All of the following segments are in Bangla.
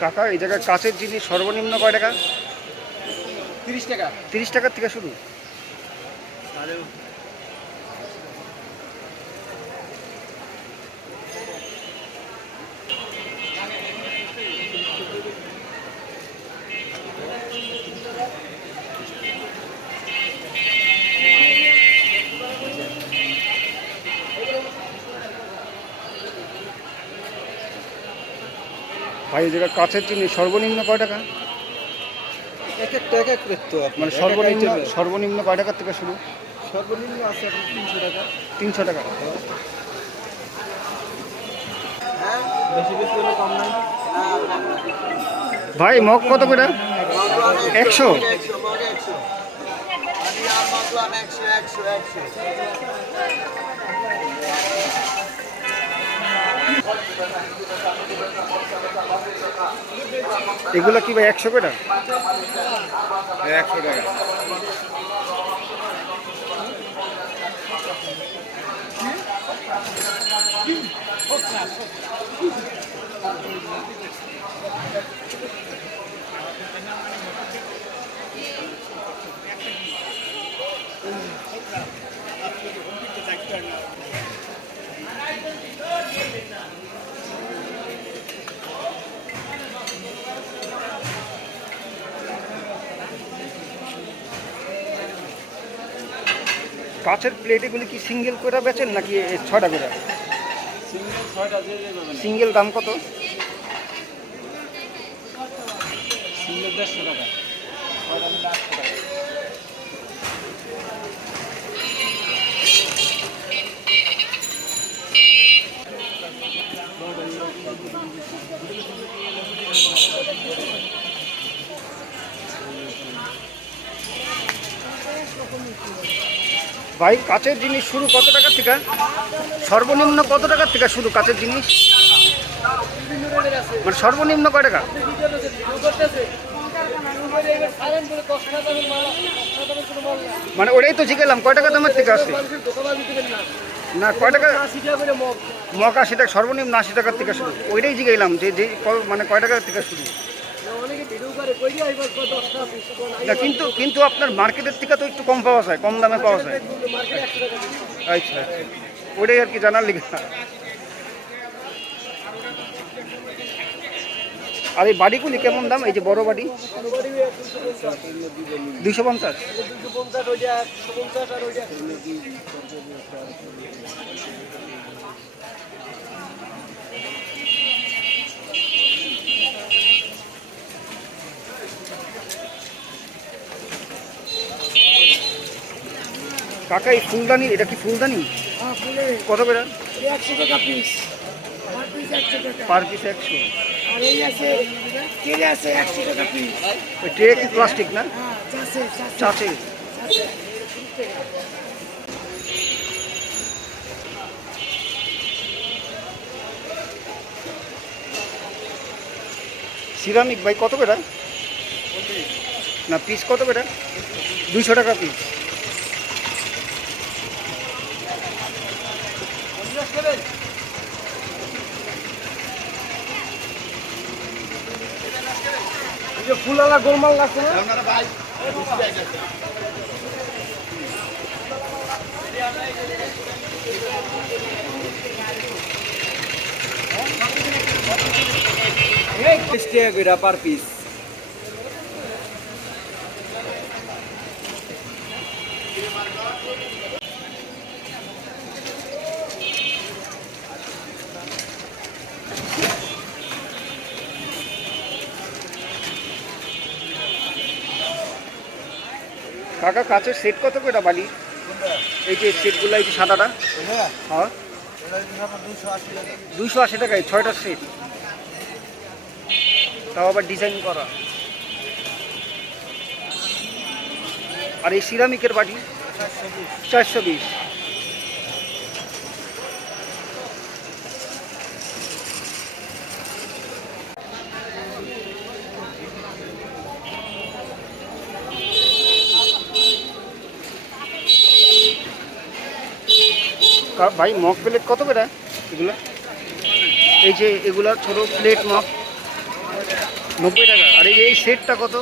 কাকা এই জায়গায় কাঁচের জিনিস সর্বনিম্ন কয় টাকা? তিরিশ টাকা। তিরিশ টাকার থেকে শুরু। ভাই জায়গায় কাঁচের জিনিস সর্বনিম্ন কয় টাকা? এক একটা এক এক তো মানে সর্বনিম্ন সর্বনিম্ন কয় টাকার থেকে শুরু? সর্বনিম্ন আছে তিনশো টাকা। তিনশো টাকা। নাই? ভাই মগ কত করে? একশো। এগুলো কি ভাই একশো করে? একশো টাকা। কাঁচের প্লেট এগুলি কি সিঙ্গেল করে বেচেন নাকি ছয়টা করে? সিঙ্গেল দাম কত? সিঙ্গেল দেড়শো টাকা। ভাই, কাঁচের জিনিস শুরু কত টাকার থেকে? সর্বনিম্ন কত টাকার থেকে শুরু কাঁচের জিনিস? মানে সর্বনিম্ন কয় টাকা? মানে ওটাই তো শিখেলাম কয় টাকা দামের থেকে আসে? না, কয় টাকা? মগ আশি টাকা, সর্বনিম্ন আশি টাকার থেকে শুরু। ওইটাই জিগাইলাম, যে যে মানে কয় টাকার থেকে শুরু? না কিন্তু কিন্তু আপনার মার্কেটের থেকে তো একটু কম পাওয়া যায় কম দামে পাওয়া যায়। আচ্ছা আচ্ছা। ওটাই আর কি জানার লিখা আর এই বাড়িগুলি কেমন দাম? এই যে বড় বাড়ি? দুইশো পঞ্চাশ। কাকা এই ফুলদানি এটা কি ফুলদানি? কত করে? একশো টাকা পিস পার পিস একশো টাকা। পার পিস একশো। আর এই আছে কেড়ে আছে একশো টাকা পিস ওই ট্রে কি প্লাস্টিক না? হ্যাঁ চাষে। সিরামিক ভাই কত করে? না পিস কত বেটা? দুইশো টাকা পিস ফুলালা গোলমাল লাগছে পার পিস কাকা কাছের সেট কত করে বালি? এই যে সেটগুলো এই যে সাদাটা? হ্যাঁ। দুইশো আশি টাকায়, ছয়টা সেট তাও আবার ডিজাইন করা। আর এই সিরামিকের বাটি? চারশো বিশ। ভাই মগ প্লেট কত করে? এগুলো? এই যে এগুলো ছোট প্লেট মগ নব্বই টাকা। আর এই এই সেটটা কত?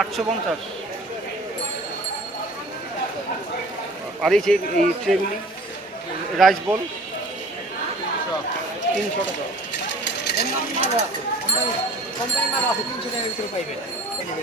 আটশো পঞ্চাশ। আর এই যে এই ট্রেগুলি রাইস বল তিনশো টাকা। কোম্পানি আছে, তিনশো টাকার ভিতরে পাইবেন। কোম্পানি